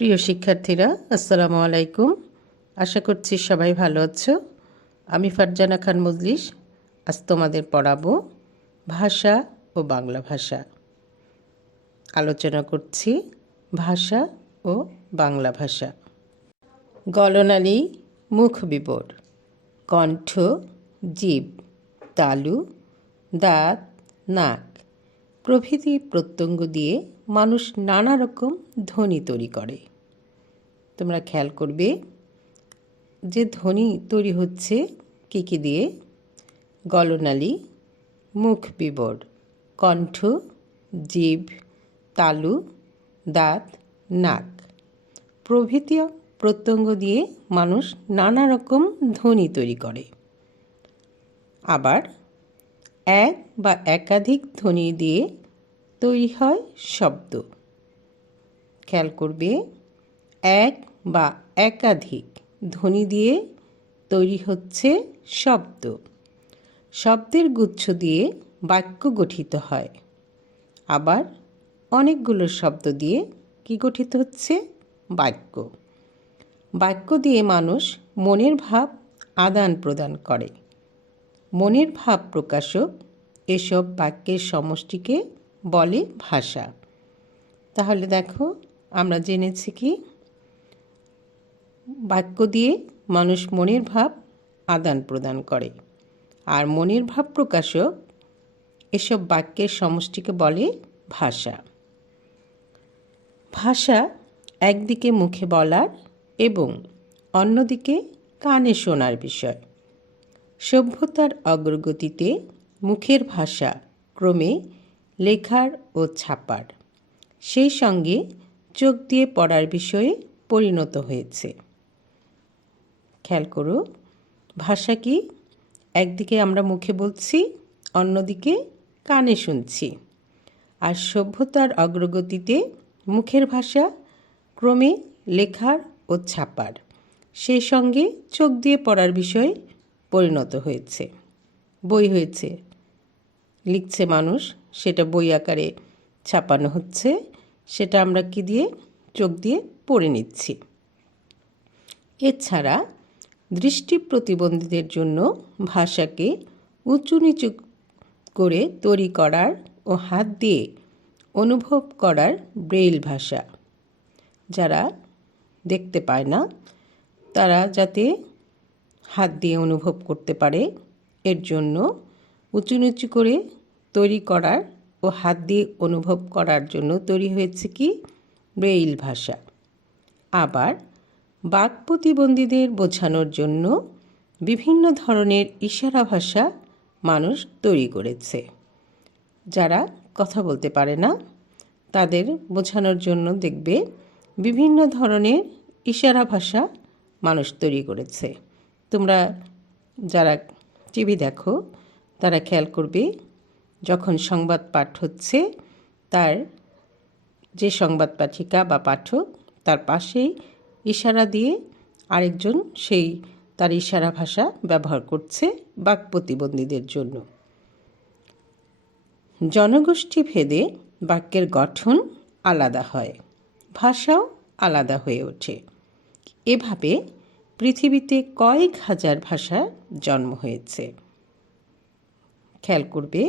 প্রিয় শিক্ষার্থীরা, আসসালামু আলাইকুম। আশা করছি সবাই ভালো আছো। আমি ফারজানা খান মজলিস আজ তোমাদের পড়াবো ভাষা ও বাংলা ভাষা। আলোচনা করছি ভাষা ও বাংলা ভাষা। গলনালী, মুখ বিবর, কণ্ঠ, জিভ, তালু, দাঁত, নাক প্রভৃতি প্রত্যঙ্গ দিয়ে মানুষ নানা রকম ধ্বনি তৈরি করে। তোমরা খেয়াল করবে যে ধ্বনি তৈরি হচ্ছে কী কী দিয়ে: গলনালী, মুখ বিবর, কণ্ঠ, জিভ, তালু, দাঁত, নাক প্রভৃতি প্রত্যঙ্গ দিয়ে মানুষ নানা রকম ধ্বনি তৈরি করে। আবার এক বা একাধিক ধ্বনি দিয়ে তৈরি হয় শব্দ। খেয়াল করবে, এক বা একাধিক ধ্বনি দিয়ে তৈরি হচ্ছে শব্দ। শব্দের গুচ্ছ দিয়ে বাক্য গঠিত হয়। আবার অনেকগুলো শব্দ দিয়ে কি গঠিত হচ্ছে? বাক্য। বাক্য দিয়ে মানুষ মনের ভাব আদান প্রদান করে। মনের ভাব প্রকাশক এসব বাক্যের সমষ্টিকে বলে ভাষা। তাহলে দেখো, আমরা জেনেছি কি বাক্য দিয়ে মানুষ মনের ভাব আদান প্রদান করে, আর মনের ভাব প্রকাশক এসব বাক্যের সমষ্টিকে বলে ভাষা। ভাষা একদিকে মুখে বলার এবং অন্যদিকে কানে শোনার বিষয়। সভ্যতার অগ্রগতিতে মুখের ভাষা ক্রমে লেখার ও ছাপার, সেই সঙ্গে চোখ দিয়ে পড়ার বিষয়ে পরিণত হয়েছে। খেয়াল করো, ভাষা কি? একদিকে আমরা মুখে বলছি, অন্যদিকে কানে শুনছি। আর সভ্যতার অগ্রগতিতে মুখের ভাষা ক্রমে লেখার ও ছাপার, সেই সঙ্গে চোখ দিয়ে পড়ার বিষয়ে পরিণত হয়েছে। বই হয়েছে, লিখছে মানুষ, সেটা বই আকারে ছাপানো হচ্ছে, সেটা আমরা কি দিয়ে? চোখ দিয়ে পড়ে নিচ্ছি। এছাড়া দৃষ্টি প্রতিবন্ধীদের জন্য ভাষাকে উঁচু নিচু করে তৈরি করার ও হাত দিয়ে অনুভব করার ব্রেইল ভাষা। যারা দেখতে পায় না, তারা যাতে হাত দিয়ে অনুভব করতে পারে, এর জন্য উঁচু নিচু করে তৈরি করার ও হাত দিয়ে অনুভব করার জন্য তৈরি হয়েছে কি? ব্রেইল ভাষা। আবার বাক প্রতিবন্ধীদের বোঝানোর জন্য বিভিন্ন ধরনের ইশারা ভাষা মানুষ তৈরি করেছে। যারা কথা বলতে পারে না, তাদের বোঝানোর জন্য দেখবে বিভিন্ন ধরনের ইশারা ভাষা মানুষ তৈরি করেছে। তোমরা যারা টিভি দেখো, তারা খেয়াল করবে, যখন সংবাদ পাঠ হচ্ছে, তার যে সংবাদ পাঠিকা বা পাঠক, তার পাশেই ইশারা দিয়ে আরেকজন সেই তার ইশারা ভাষা ব্যবহার করছে বাক প্রতিবন্ধীদের জন্য। জনগোষ্ঠী ভেদে বাক্যের গঠন আলাদা হয়, ভাষাও আলাদা হয়ে ওঠে। এভাবে পৃথিবীতে কয়েক হাজার ভাষার জন্ম হয়েছে। খেয়াল করবে,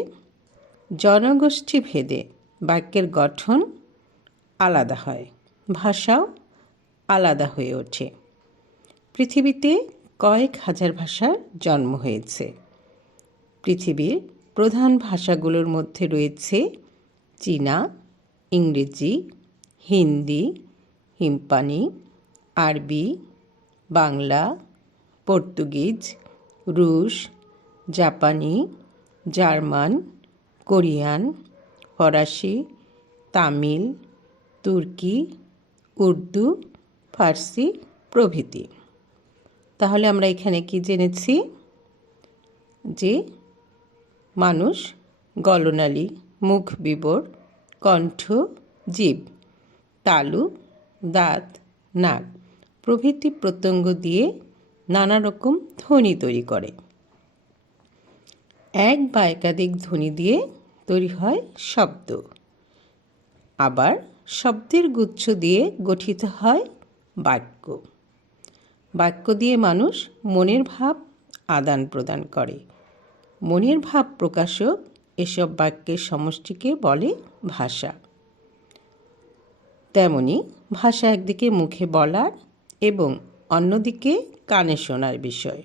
জনগোষ্ঠী ভেদে বাক্যের গঠন আলাদা হয়, ভাষাও আলাদা হয়ে ওঠে। পৃথিবীতে কয়েক হাজার ভাষার জন্ম হয়েছে। পৃথিবীর প্রধান ভাষাগুলোর মধ্যে রয়েছে চীনা, ইংরেজি, হিন্দি, হিম্পানি, আরবি, বাংলা, পর্তুগিজ, রুশ, জাপানি, জার্মান, কোরিয়ান, ফরাসি, তামিল, তুর্কি, উর্দু, ফার্সি প্রভৃতি। তাহলে আমরা এখানে কি জেনেছি? যে মানুষ গলনালী, মুখ বিবর, কণ্ঠ, জিভ, তালু, দাঁত, নাক প্রভৃতি প্রত্যঙ্গ দিয়ে নানা রকম ধ্বনি তৈরি করে। এক বা একাধিক ধ্বনি দিয়ে তৈরি হয় শব্দ। আবার শব্দের গুচ্ছ দিয়ে গঠিত হয় বাক্য। বাক্য দিয়ে মানুষ মনের ভাব আদান প্রদান করে। মনের ভাব প্রকাশক এসব বাক্যের সমষ্টিকে বলে ভাষা। তেমনি ভাষা একদিকে মুখে বলার এবং অন্যদিকে কানে শোনার বিষয়।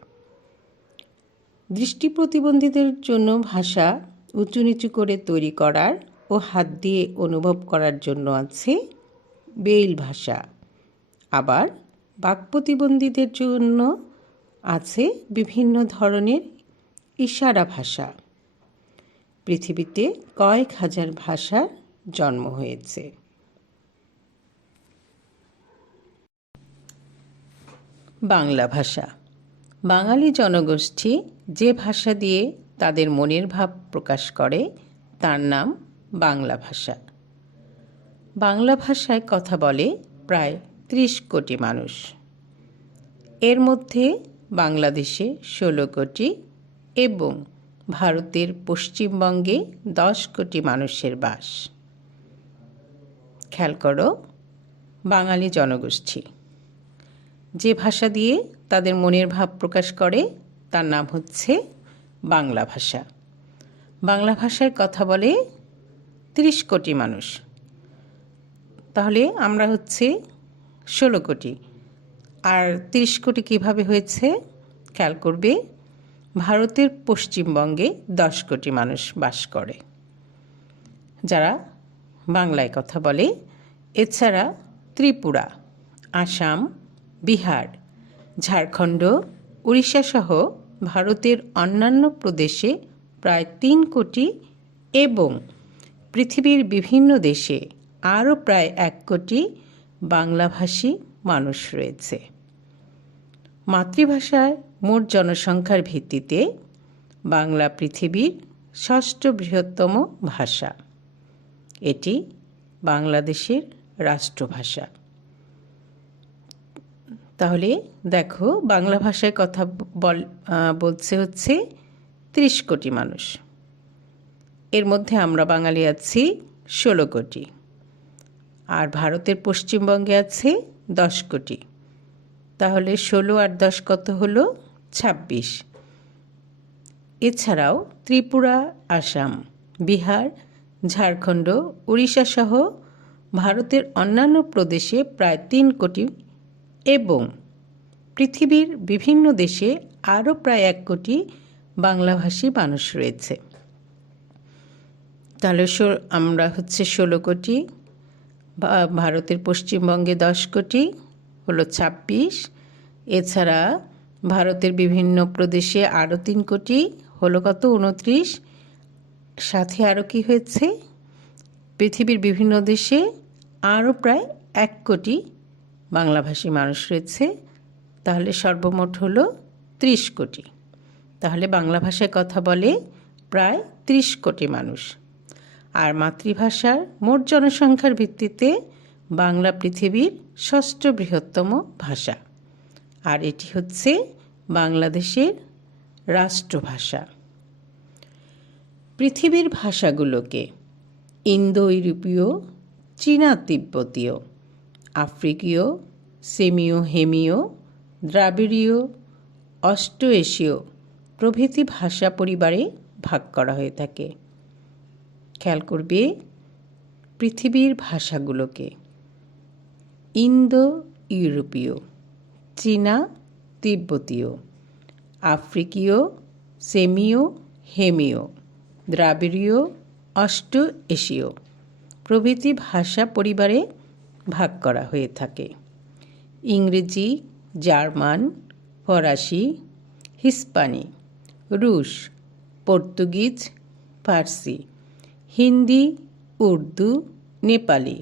দৃষ্টি প্রতিবন্ধীদের জন্য ভাষা উঁচু নিচু করে তৈরি করার ও হাত দিয়ে অনুভব করার জন্য আছে ব্রেইল ভাষা। আবার বাক প্রতিবন্ধীদের জন্য আছে বিভিন্ন ধরনের ইশারা ভাষা। পৃথিবীতে কয়েক হাজার ভাষার জন্ম হয়েছে। বাংলা ভাষা। বাঙালি জনগোষ্ঠী যে ভাষা দিয়ে তাদের মনের ভাব প্রকাশ করে তার নাম বাংলা ভাষা। বাংলা ভাষায় কথা বলে প্রায় ৩০ কোটি মানুষ। এর মধ্যে বাংলাদেশে ১৬ কোটি এবং ভারতের পশ্চিমবঙ্গে ১০ কোটি মানুষের বাস। খেয়াল করো, বাঙালি জনগোষ্ঠী যে ভাষা দিয়ে তাদের মনের ভাব প্রকাশ করে তার নাম হচ্ছে বাংলা ভাষা। বাংলা ভাষায় কথা বলে ৩০ কোটি মানুষ। তাহলে আমরা হচ্ছে ১৬ কোটি। আর ৩০ কোটি কীভাবে হয়েছে খেয়াল করবে, ভারতের পশ্চিমবঙ্গে ১০ কোটি মানুষ বাস করে যারা বাংলায় কথা বলে। এছাড়া ত্রিপুরা, আসাম, বিহার, ঝাড়খণ্ড, উড়িষ্যা সহ ভারতের অন্যান্য প্রদেশে প্রায় ৩ কোটি এবং পৃথিবীর বিভিন্ন দেশে আরও প্রায় ১ কোটি বাংলাভাষী মানুষ রয়েছে। মাতৃভাষার মোট জনসংখ্যার ভিত্তিতে বাংলা পৃথিবীর ৬ষ্ঠ বৃহত্তম ভাষা। এটি বাংলাদেশের রাষ্ট্রভাষা। তাহলে দেখো, বাংলা ভাষায় কথা বলছে হচ্ছে ৩০ কোটি মানুষ। এর মধ্যে আমরা বাঙালি আছি ১৬ কোটি, আর ভারতের পশ্চিমবঙ্গে আছে ১০ কোটি। তাহলে ১৬ আর ১০ কত হলো? ২৬। এছাড়াও ত্রিপুরা, আসাম, বিহার, ঝাড়খণ্ড, উড়িষ্যা সহ ভারতের অন্যান্য প্রদেশে প্রায় ৩ কোটি এবং পৃথিবীর বিভিন্ন দেশে আরও প্রায় ১ কোটি বাংলাভাষী মানুষ রয়েছে। তাহলে আমরা হচ্ছে ১৬ কোটি, ভারতের পশ্চিমবঙ্গে ১০ কোটি হলো ২৬। এছাড়া ভারতের বিভিন্ন প্রদেশে আরও ৩ কোটি হলো কত? ২৯। সাথে আরও কি হয়েছে? পৃথিবীর বিভিন্ন দেশে আরও প্রায় ১ কোটি বাংলাভাষী মানুষ রয়েছে। তাহলে সর্বমোট হলো ৩০ কোটি। তাহলে বাংলা ভাষায় কথা বলে প্রায় ৩০ কোটি মানুষ। আর মাতৃভাষার মোট জনসংখ্যার ভিত্তিতে বাংলা পৃথিবীর ৬ষ্ঠ বৃহত্তম ভাষা, আর এটি হচ্ছে বাংলাদেশের রাষ্ট্রভাষা। পৃথিবীর ভাষাগুলোকে ইন্দো ইউরোপীয়, চীনা তিব্বতীয়, আফ্রিকীয়, সেমীয় হেমীয়, দ্রাবিড়ীয়, অস্ট্রো এশীয় প্রভৃতি ভাষা পরিবারে ভাগ করা হয়ে থাকে। খেয়াল করবে, পৃথিবীর ভাষাগুলোকে ইন্দো ইউরোপীয়, চীনা তিব্বতীয়, আফ্রিকীয়, সেমীয় হেমীয়, দ্রাবিড়ীয়, অস্ট্রো এশীয় প্রভৃতি ভাষা পরিবারে ভাগ করা হয়ে থাকে। ইংরেজি, জার্মান, ফরাসি, হিস্পানি, রুশ, পর্তুগিজ, ফার্সি, হিন্দি, উর্দু, নেপালি,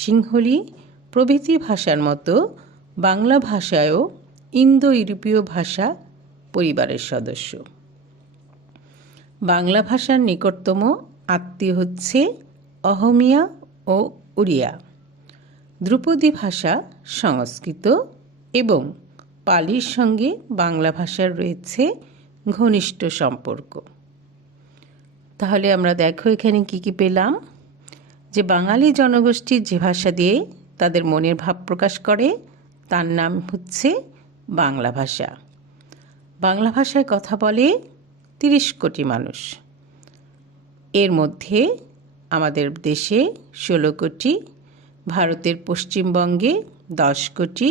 সিংহলি প্রভৃতি ভাষার মতো বাংলা ভাষায়ও ইন্দো ইউরোপীয় ভাষা পরিবারের সদস্য। বাংলা ভাষার নিকটতম আত্মীয় হচ্ছে অহমিয়া ও উড়িয়া। ধ্রুপদী ভাষা সংস্কৃত এবং পালির সঙ্গে বাংলা ভাষার রয়েছে ঘনিষ্ঠ সম্পর্ক। তাহলে আমরা দেখো এখানে কি কি পেলাম। যে বাঙালি জনগোষ্ঠীর যে ভাষা দিয়ে তাদের মনের ভাব প্রকাশ করে তার নাম হচ্ছে বাংলা ভাষা। বাংলা ভাষায় কথা বলে 30 কোটি মানুষ। এর মধ্যে আমাদের দেশে 16 কোটি, ভারতের পশ্চিমবঙ্গে 10 কোটি,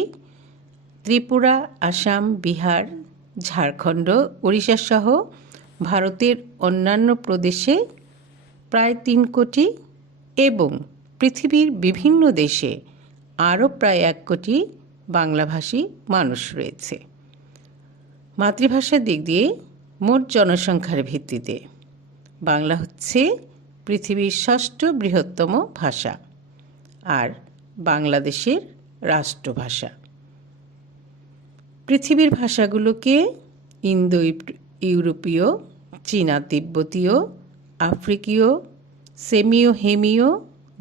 ত্রিপুরা, আসাম, বিহার, ঝাড়খণ্ড, ওড়িশা সহ ভারতের অন্যান্য প্রদেশে প্রায় 3 কোটি এবং পৃথিবীর বিভিন্ন দেশে আরও প্রায় 1 কোটি বাংলাভাষী মানুষ রয়েছে। মাতৃভাষার দিক দিয়ে মোট জনসংখ্যার ভিত্তিতে বাংলা হচ্ছে পৃথিবীর 6ষ্ঠ বৃহত্তম ভাষা আর বাংলাদেশের রাষ্ট্রভাষা। পৃথিবীর ভাষাগুলোকে ইন্দো ইউরোপীয়, চীনা তিব্বতীয়, আফ্রিকীয়, সেমীয় হেমীয়,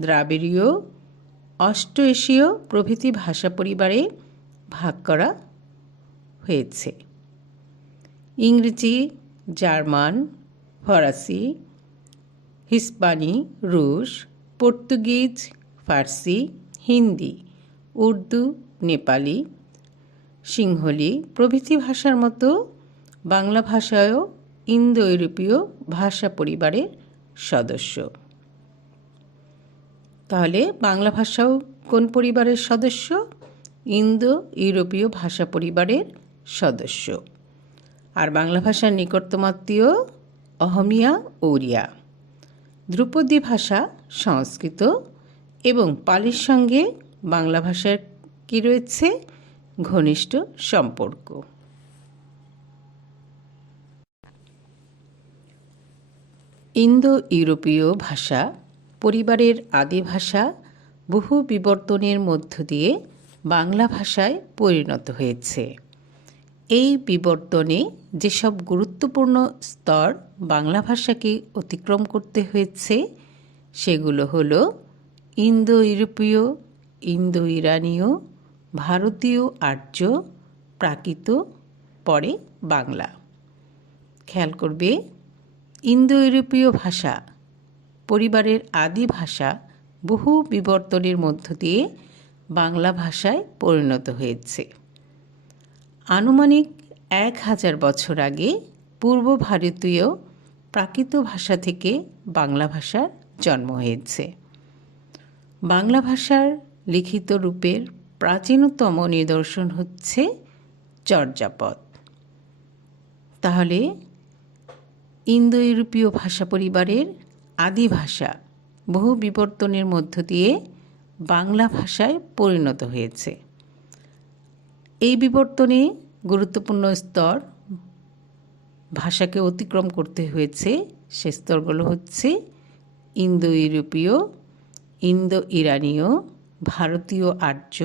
দ্রাবিড়ীয়, অস্ট্রো এশীয় প্রভৃতি ভাষা পরিবারে ভাগ করা হয়েছে। ইংরেজি, জার্মান, ফরাসি, হিস্পানি, রুশ, পর্তুগিজ, ফার্সি, হিন্দি, উর্দু, নেপালি, সিংহলি প্রভৃতি ভাষার মতো বাংলা ভাষাও ইন্দো ইউরোপীয় ভাষা পরিবারের সদস্য। তাহলে বাংলা ভাষাও কোন পরিবারের সদস্য? ইন্দো ইউরোপীয় ভাষা পরিবারের সদস্য। আর বাংলা ভাষার নিকটতম আত্মীয় অহমিয়া, ওড়িয়া। ধ্রুপদী ভাষা সংস্কৃত এবং পালির সঙ্গে বাংলা ভাষার কি রয়েছে? ঘনিষ্ঠ সম্পর্ক। ইন্দো ইউরোপীয় ভাষা পরিবারের আদি ভাষা বহু বিবর্তনের মধ্য দিয়ে বাংলা ভাষায় পরিণত হয়েছে। এই বিবর্তনে যেসব গুরুত্বপূর্ণ স্তর বাংলা ভাষাকে অতিক্রম করতে হয়েছে সেগুলো হলো ইন্দো ইউরোপীয়, ইন্দো ইরানীয়, ভারতীয় আর্য, প্রাকৃত, পরে বাংলা। খেয়াল করবে, ইন্দো ইউরোপীয় ভাষা পরিবারের আদি ভাষা বহু বিবর্তনের মধ্য দিয়ে বাংলা ভাষায় পরিণত হয়েছে। আনুমানিক 1000 বছর আগে পূর্ব ভারতীয় প্রাকৃত ভাষা থেকে বাংলা ভাষার জন্ম হয়েছে। বাংলা ভাষার লিখিত রূপের প্রাচীনতম নিদর্শন হচ্ছে চর্যাপদ। তাহলে ইন্দো ইউরোপীয় ভাষা পরিবারের আদি ভাষা বহু বিবর্তনের মধ্য দিয়ে বাংলা ভাষায় পরিণত হয়েছে। এই বিবর্তনে গুরুত্বপূর্ণ স্তর ভাষাকে অতিক্রম করতে হয়েছে। সে স্তরগুলো হচ্ছে ইন্দো ইউরোপীয়, ইন্দো ইরানীয়, ভারতীয় আর্য,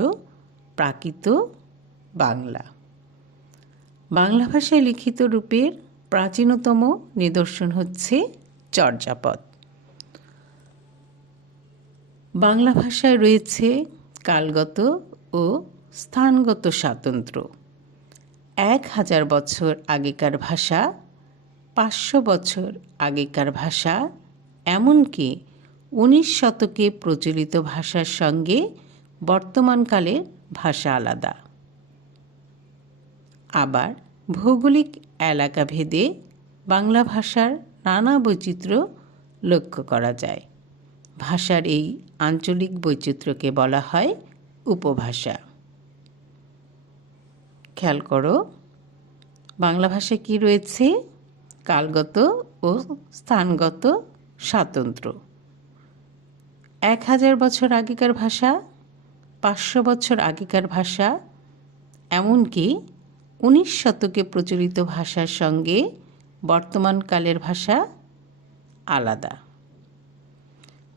প্রাকৃত, বাংলা। বাংলা ভাষায় লিখিত রূপের প্রাচীনতম নিদর্শন হচ্ছে চর্যাপদ। বাংলা ভাষায় রয়েছে কালগত ও স্থানগত স্বাতন্ত্র্য। 1000 বছর আগেকার ভাষা, 500 বছর আগেকার ভাষা, এমনকি 19 শতকে প্রচলিত ভাষার সঙ্গে বর্তমানকালের ভাষা আলাদা। আবার ভৌগোলিক এলাকা ভেদে বাংলা ভাষার নানা বৈচিত্র্য লক্ষ্য করা যায়। ভাষার এই আঞ্চলিক বৈচিত্র্যকে বলা হয় উপভাষা। খেয়াল করো, বাংলা ভাষায় কি রয়েছে? কালগত ও স্থানগত স্বাতন্ত্র্য। 1000 বছর আগেকার ভাষা, 500 বছর আগেকার ভাষা, এমনকি 19 শতকে প্রচলিত ভাষার সঙ্গে বর্তমানকালের ভাষা আলাদা।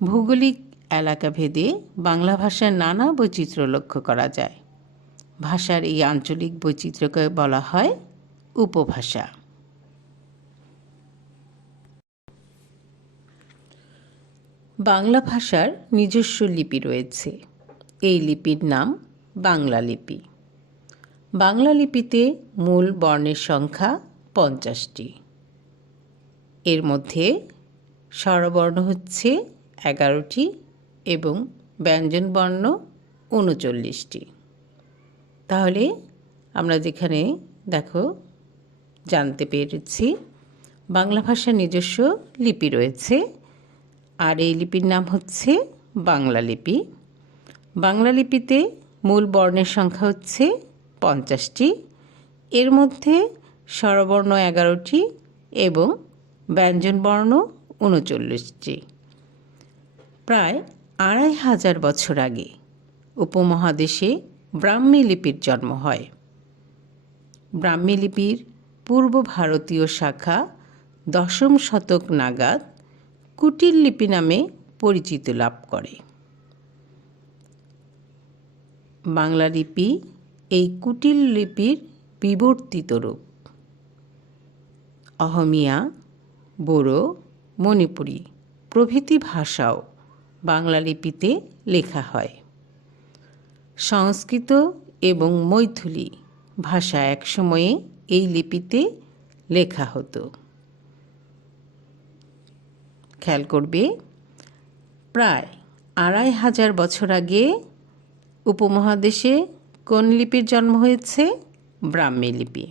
ভৌগোলিক এলাকা ভেদে বাংলা ভাষার নানা বৈচিত্র্য লক্ষ্য করা যায়। ভাষার এই আঞ্চলিক বৈচিত্র্যকে বলা হয় উপভাষা। বাংলা ভাষার নিজস্ব লিপি রয়েছে। এই লিপির নাম বাংলা লিপি। বাংলা লিপিতে মূল বর্ণের সংখ্যা 50টি। এর মধ্যে স্বরবর্ণ হচ্ছে 11টি এবং ব্যঞ্জনবর্ণ ৩৯টি। তাহলে আমরা যেখানে দেখো জানতে পেরেছি বাংলা ভাষার নিজস্ব লিপি রয়েছে, আর এই লিপির নাম হচ্ছে বাংলা লিপি। বাংলা লিপিতে মূল বর্ণের সংখ্যা হচ্ছে 50টি, এর মধ্যে স্বরবর্ণ 11টি এবং ব্যঞ্জনবর্ণ 39টি। প্রায় 2500 বছর আগে উপমহাদেশে ব্রাহ্মী লিপির জন্ম হয়। ব্রাহ্মী লিপির পূর্ব ভারতীয় শাখা 10ম শতক নাগাদ কুটিল লিপি নামে পরিচিতি লাভ করে। বাংলা লিপি এই কুটিল লিপির বিবর্তিত রূপ। অহমিয়া, বোরো, মণিপুরী প্রভৃতি ভাষাও বাংলা লিপিতে লেখা হয়। সংস্কৃত এবং মৈথিলি ভাষা একসময়ে এই লিপিতে লেখা হতো। খেয়াল করবে, প্রায় 2500 বছর আগে উপমহাদেশে কোন লিপির জন্ম হয়েছে? ব্রাহ্মী লিপি।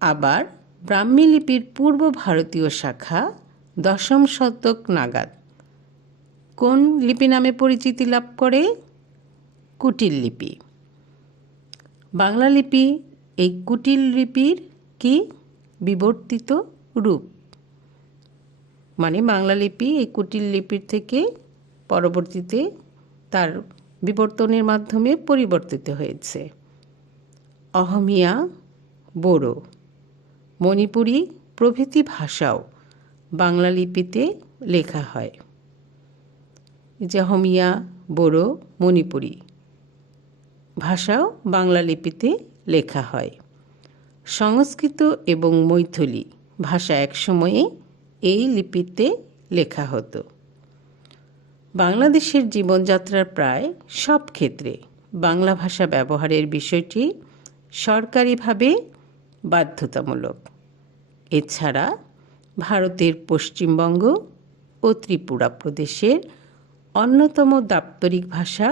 আবার ব্রাহ্মী লিপির পূর্ব ভারতীয় শাখা 10ম শতক নাগাদ কোন লিপি নামে পরিচিতি লাভ করে? কুটিল লিপি। বাংলা লিপি এই কুটিল লিপির কি বিবর্তিত রূপ, মানে বাংলা লিপি এই কুটিল লিপির থেকে পরবর্তীতে তার বিবর্তনের মাধ্যমে পরিবর্তিত হয়েছে। অহমিয়া, বোরো, মণিপুরী প্রভৃতি ভাষাও বাংলা লিপিতে লেখা হয়। যে অহমিয়া, বোরো, মণিপুরী ভাষাও বাংলা লিপিতে লেখা হয়। সংস্কৃত এবং মৈথিলি ভাষা একসময়ে এই লিপিতে লেখা হতো। বাংলাদেশের জীবনযাত্রার প্রায় সব ক্ষেত্রে বাংলা ভাষা ব্যবহারের বিষয়টি সরকারিভাবে বাধ্যতামূলক। এছাড়া ভারতের পশ্চিমবঙ্গ ও ত্রিপুরা প্রদেশের অন্যতম দাপ্তরিক ভাষা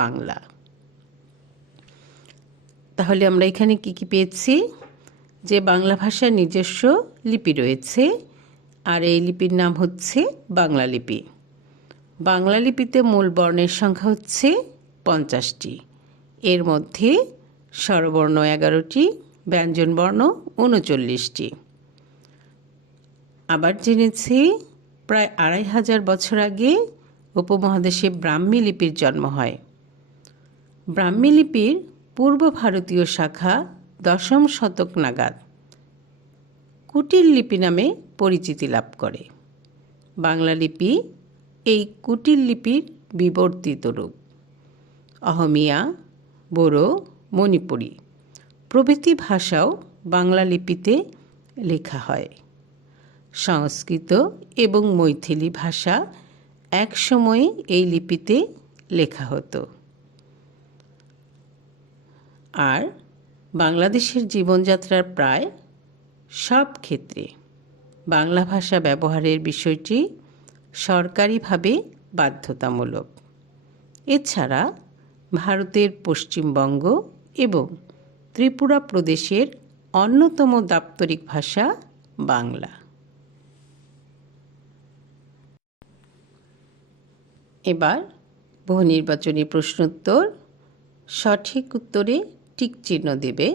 বাংলা। তাহলে আমরা এখানে কি পেয়েছি? যে বাংলা ভাষার নিজস্ব লিপি রয়েছে, আর এই লিপির নাম হচ্ছে বাংলা লিপি। বাংলা লিপিতে মূল বর্ণের সংখ্যা হচ্ছে 50টি, এর মধ্যে স্বরবর্ণ 11টি, ব্যঞ্জনবর্ণ 39টি। আবার জেনেছি প্রায় 2500 বছর আগে উপমহাদেশে ব্রাহ্মী লিপির জন্ম হয়। ব্রাহ্মী লিপির পূর্ব ভারতীয় শাখা 10ম শতক নাগাদ কুটিল লিপি নামে পরিচিতি লাভ করে। বাংলা লিপি এই কুটিল লিপির বিবর্তিত রূপ। অহমিয়া, বোরো, মণিপুরী প্রভৃতি ভাষাও বাংলা লিপিতে লেখা হয়। সংস্কৃত এবং মৈথিলি ভাষা একসময়ে এই লিপিতে লেখা হতো। আর বাংলাদেশের জীবনযাত্রার প্রায় সব ক্ষেত্রে বাংলা ভাষা ব্যবহারের বিষয়টি সরকারিভাবে বাধ্যতামূলক। এছাড়া ভারতের পশ্চিমবঙ্গ এবং ত্রিপুরা প্রদেশের অন্যতম দাপ্তরিক ভাষা বাংলা। এবার বহু নির্বাচনী প্রশ্নোত্তর। সঠিক উত্তরে টিক চিহ্ন দেবে।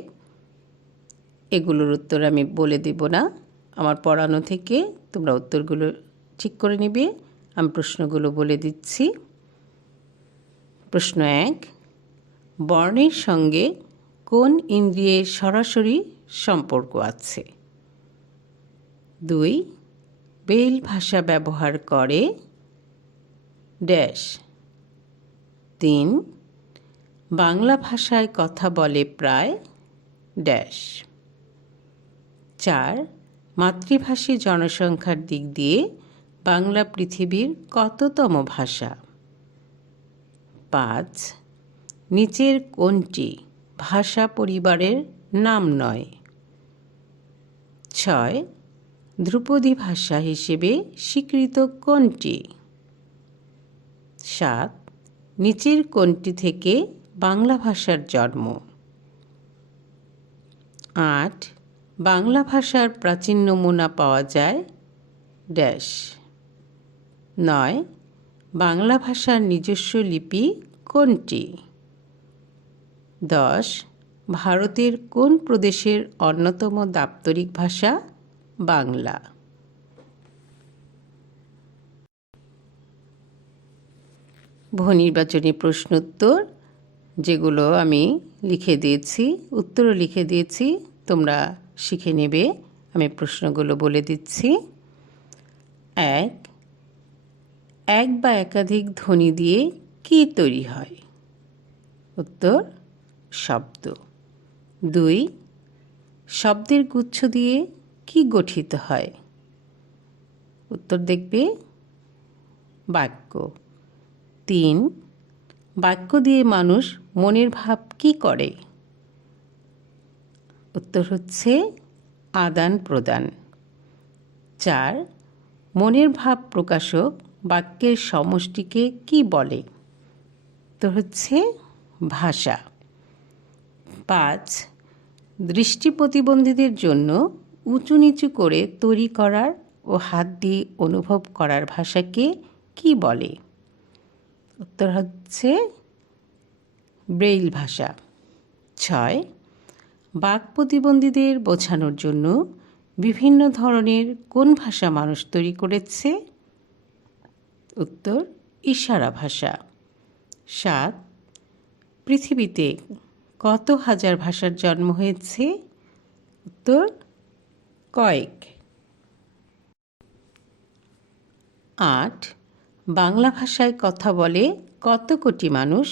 এগুলোর উত্তর আমি বলে দেব না, আমার পড়ানো থেকে তোমরা উত্তরগুলো ঠিক করে নেবে। আমি প্রশ্নগুলো বলে দিচ্ছি। প্রশ্ন 1, বর্ণের সঙ্গে কোন ইন্দ্রিয়ের সরাসরি সম্পর্ক আছে? 2, ব্রেইল ভাষা ব্যবহার করে ড্যাশ। 3, বাংলা ভাষায় কথা বলে প্রায় ড্যাশ। 4, মাতৃভাষী জনসংখ্যার দিক দিয়ে বাংলা পৃথিবীর কততম ভাষা? 5, নিচের কোনটি ভাষা পরিবারের নাম নয়? 6, ধ্রুপদী ভাষা হিসেবে স্বীকৃত কোনটি? 7. নিচের কোনটি থেকে বাংলা ভাষার জন্ম? 8. বাংলা ভাষার প্রাচীন নমুনা পাওয়া যায় ড্যাশ। 9. বাংলা ভাষার নিজস্ব লিপি কোনটি? 10. ভারতের কোন প্রদেশের অন্যতম দাপ্তরিক ভাষা বাংলা? বহুনির্বাচনী প্রশ্নোত্তর যেগুলো আমি লিখে দিয়েছি, উত্তরও লিখে দিয়েছি, তোমরা শিখে নেবে। আমি প্রশ্নগুলো বলে দিচ্ছি। 1. এক বা একাধিক ধ্বনি দিয়ে কী তৈরি হয়? উত্তর শব্দ। 2. শব্দের গুচ্ছ দিয়ে কি গঠিত হয়? উত্তর দেখবে বাক্য। 3. বাক্য দিয়ে মানুষ মনের ভাব কি করে? উত্তর হচ্ছে আদান প্রদান। 4. মনের ভাব প্রকাশক বাক্যের সমষ্টিকে কি বলে? উত্তর হচ্ছে ভাষা। 5. দৃষ্টি প্রতিবন্ধীদের জন্য উঁচু নিচু করে তৈরি করার ও হাত দিয়ে অনুভব করার ভাষাকে কি বলে? উত্তর হচ্ছে ব্রেইল ভাষা। 6. বাক প্রতিবন্ধীদের বোঝানোর জন্য বিভিন্ন ধরনের কোন ভাষা মানুষ তৈরি করেছে? উত্তর ইশারা ভাষা। 7. পৃথিবীতে কত হাজার ভাষার জন্ম হয়েছে? উত্তর কয়েক। 8. বাংলা ভাষায় কথা বলে কত কোটি মানুষ?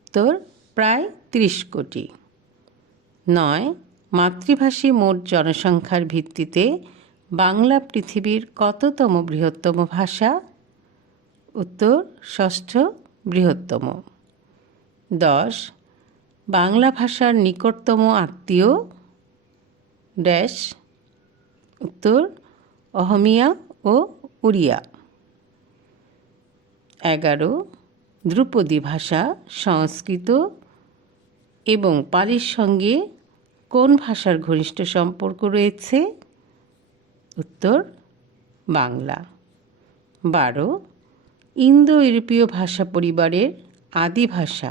উত্তর প্রায় 30 কোটি। 9. মাতৃভাষী মোট জনসংখ্যার ভিত্তিতে বাংলা পৃথিবীর কততম বৃহত্তম ভাষা? উত্তর 6ষ্ঠ বৃহত্তম। 10. বাংলা ভাষার নিকটতম আত্মীয় ড্যাশ। উত্তর অহমিয়া ও উড়িয়া। 11. ধ্রুপদী ভাষা সংস্কৃত এবং পালির সঙ্গে কোন ভাষার ঘনিষ্ঠ সম্পর্ক রয়েছে? উত্তর বাংলা। 12. ইন্দো ইউরোপীয় ভাষা পরিবারের আদি ভাষা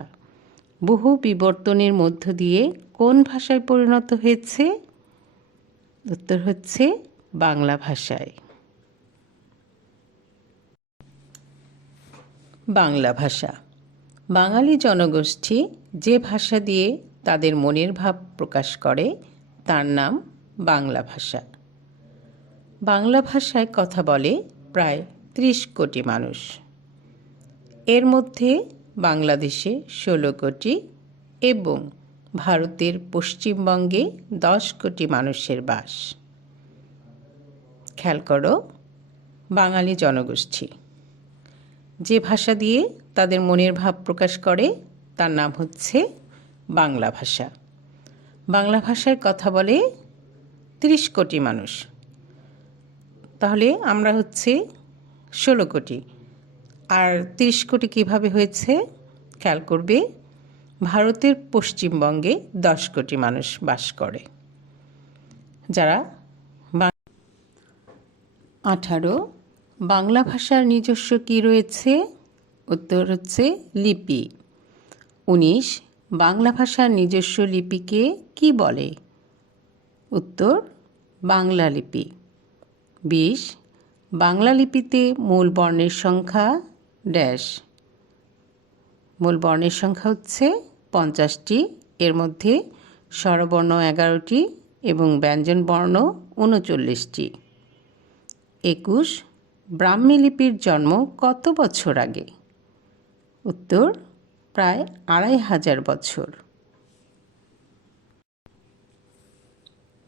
বহু বিবর্তনের মধ্য দিয়ে কোন ভাষায় পরিণত হয়েছে? উত্তর হচ্ছে বাংলা ভাষায়। বাংলা ভাষা বাঙালি জনগোষ্ঠী যে ভাষা দিয়ে তাদের মনের ভাব প্রকাশ করে তার নাম বাংলা ভাষা। বাংলা ভাষায় কথা বলে প্রায় 30 কোটি মানুষ। এর মধ্যে বাংলাদেশে 16 কোটি এবং ভারতের পশ্চিমবঙ্গে 10 কোটি মানুষের বাস। খেয়াল করো, বাঙালি জনগোষ্ঠী যে ভাষা দিয়ে তাদের মনের ভাব প্রকাশ করে তার নাম হচ্ছে বাংলা ভাষা। বাংলা ভাষায় কথা বলে 30 কোটি মানুষ। তাহলে আমরা হচ্ছে 16 কোটি। আর 30 কোটি কীভাবে হয়েছে খেয়াল করবে, ভারতের পশ্চিমবঙ্গে 10 কোটি মানুষ বাস করে যারা। 18. বাংলা ভাষার নিজস্ব কী রয়েছে? উত্তর হচ্ছে লিপি। 19. বাংলা ভাষার নিজস্ব লিপিকে কি বলে? উত্তর বাংলা লিপি। 20. বাংলা লিপিতে মূল বর্ণের সংখ্যা ড্যাশ। মূল বর্ণের সংখ্যা হচ্ছে 50টি, এর মধ্যে স্বরবর্ণ 11টি এবং ব্যঞ্জন বর্ণ 39টি। 21. ব্রাহ্মী লিপির জন্ম কত বছর আগে? উত্তর প্রায় 2500 বছর।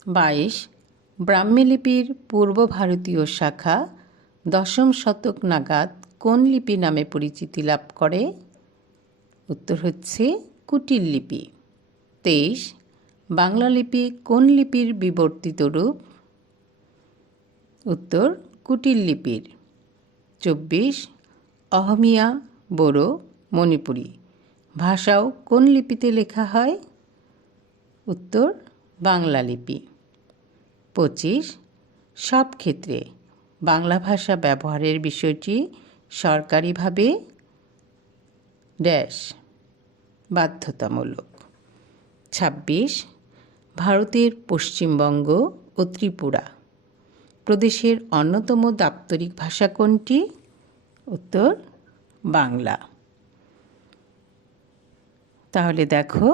22. ব্রাহ্মী লিপির পূর্ব ভারতীয় শাখা 10ম শতক নাগাদ কোন লিপি নামে পরিচিতি লাভ করে? উত্তর হচ্ছে কুটিল লিপি। 23. বাংলা লিপি কোন লিপির বিবর্তিত রূপ? উত্তর কুটিল লিপির। 24. অহমিয়া, বোরো, মণিপুরী ভাষাও কোন লিপিতে লেখা হয়? উত্তর বাংলা লিপি। 25 সব ক্ষেত্রে বাংলা ভাষা ব্যবহারের বিষয়টি সরকারিভাবে ড্যাশ বাধ্যতামূলক। 26 ভারতের পশ্চিমবঙ্গ ও ত্রিপুরা প্রদেশের অন্যতম দাপ্তরিক ভাষা কোনটি? উত্তর বাংলা। তাহলে দেখো,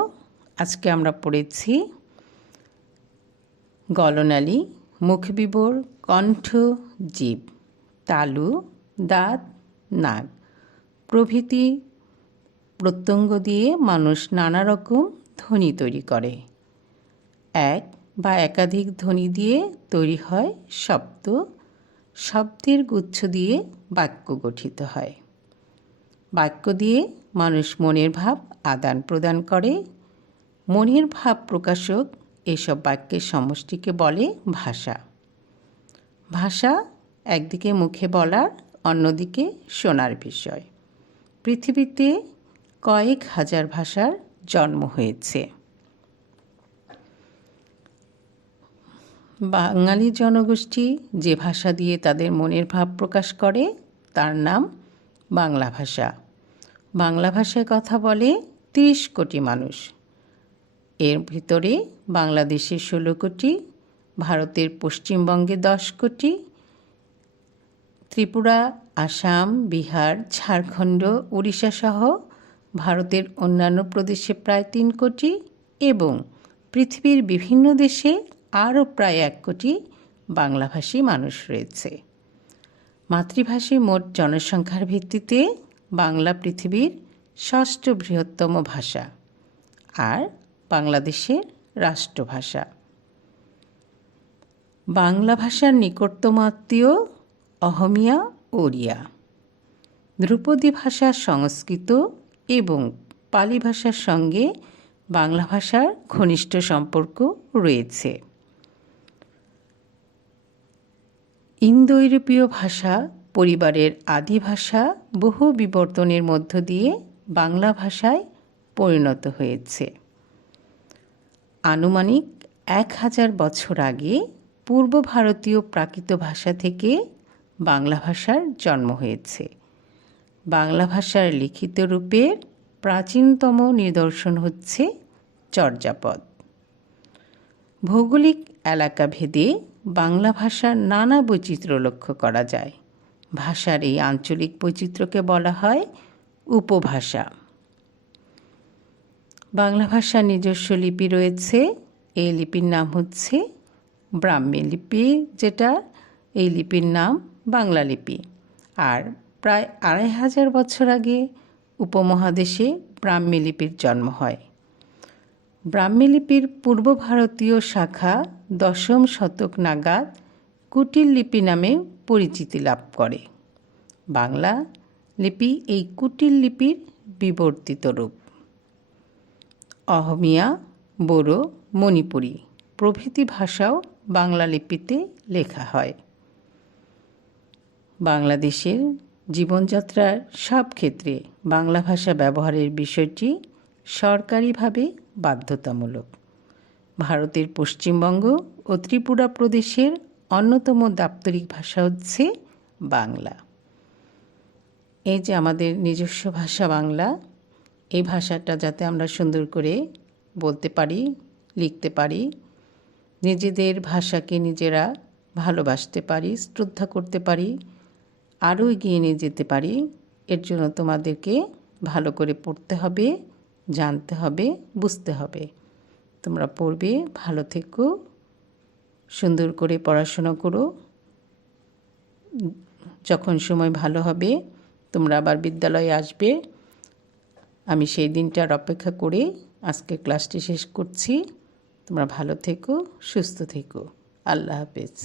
আজকে আমরা পড়েছি গলনালী, মুখবিবর, কণ্ঠ, জিভ, তালু, দাঁত, নাক প্রভৃতি প্রত্যঙ্গ দিয়ে মানুষ নানা রকম ধ্বনি তৈরি করে। এক বা একাধিক ধ্বনি দিয়ে তৈরি হয় শব্দ। শব্দের গুচ্ছ দিয়ে বাক্য গঠিত হয়। বাক্য দিয়ে মানুষ মনের ভাব আদান প্রদান করে। মনের ভাব প্রকাশক এসব বাক্যের সমষ্টিকে বলে ভাষা। ভাষা একদিকে মুখে বলার, অন্যদিকে শোনার বিষয়। পৃথিবীতে কয়েক হাজার ভাষার জন্ম হয়েছে। বাঙালি জনগোষ্ঠী যে ভাষা দিয়ে তাদের মনের ভাব প্রকাশ করে তার নাম বাংলা ভাষা। বাংলা ভাষায় কথা বলে 30 কোটি মানুষ। এর ভিতরে বাংলাদেশে 16 কোটি, ভারতের পশ্চিমবঙ্গে 10 কোটি, ত্রিপুরা, আসাম, বিহার, ঝাড়খণ্ড, উড়িষ্যা সহ ভারতের অন্যান্য প্রদেশে প্রায় 3 কোটি এবং পৃথিবীর বিভিন্ন দেশে আরও প্রায় 1 কোটি বাংলাভাষী মানুষ রয়েছে। মাতৃভাষী মোট জনসংখ্যার ভিত্তিতে বাংলা পৃথিবীর 6ষ্ঠ বৃহত্তম ভাষা আর বাংলাদেশের রাষ্ট্রভাষা। বাংলা ভাষার নিকটতম আত্মীয় অহমিয়া, ওড়িয়া। ধ্রুপদী ভাষা সংস্কৃত এবং পালি ভাষার সঙ্গে বাংলা ভাষার ঘনিষ্ঠ সম্পর্ক রয়েছে। ইন্দো ইউরোপীয় ভাষা পরিবারের আদি ভাষা বহু বিবর্তনের মধ্য দিয়ে বাংলা ভাষায় পরিণত হয়েছে। আনুমানিক 1000 বছর আগে পূর্ব ভারতীয় প্রাকৃত ভাষা থেকে বাংলা ভাষার জন্ম হয়েছে। বাংলা ভাষার লিখিত রূপের প্রাচীনতম নিদর্শন হচ্ছে চর্যাপদ। ভৌগোলিক এলাকা ভেদে বাংলা ভাষার নানা বৈচিত্র্য লক্ষ্য করা যায়। ভাষার এই আঞ্চলিক বৈচিত্র্যকে বলা হয় উপভাষা। বাংলা ভাষার নিজস্ব লিপি রয়েছে। এই লিপির নাম হচ্ছে ব্রাহ্মী লিপি, যেটা এই লিপির নাম বাংলা লিপি। আর প্রায় 2500 বছর আগে উপমহাদেশে ব্রাহ্মী লিপির জন্ম হয়। ব্রাহ্মী লিপির পূর্ব ভারতীয় শাখা 10ম শতক নাগাদ কুটিল লিপি নামে পরিচিতি লাভ করে। বাংলা লিপি এই কুটিল লিপির বিবর্তিত রূপ। অহমিয়া, বোরো, মণিপুরী প্রভৃতি ভাষাও বাংলা লিপিতে লেখা হয়। বাংলাদেশের জীবনযাত্রার সব ক্ষেত্রে বাংলা ভাষা ব্যবহারের বিষয়টি সরকারিভাবে বাধ্যতামূলক। ভারতের পশ্চিমবঙ্গ ও ত্রিপুরা প্রদেশের অন্যতম দাপ্তরিক ভাষা হচ্ছে বাংলা। এই যে আমাদের নিজস্ব ভাষা বাংলা, এই ভাষাটা যাতে আমরা সুন্দর করে বলতে পারি, লিখতে পারি, নিজেদের ভাষাকে নিজেরা ভালোবাসতে পারি, শ্রদ্ধা করতে পারি, আরও এগিয়ে নিয়ে যেতে পারি, এর জন্য তোমাদেরকে ভালো করে পড়তে হবে, জানতে হবে, বুঝতে হবে। তোমরা পড়বে, ভালো থেকো, সুন্দর করে পড়াশোনা করো। যখন সময় ভালো হবে তোমরা আবার বিদ্যালয়ে আসবে। আমি সেই দিনটার অপেক্ষা করে আজকে ক্লাসটি শেষ করছি। তোমরা ভালো থেকো, সুস্থ থেকো। আল্লাহ হাফেজ।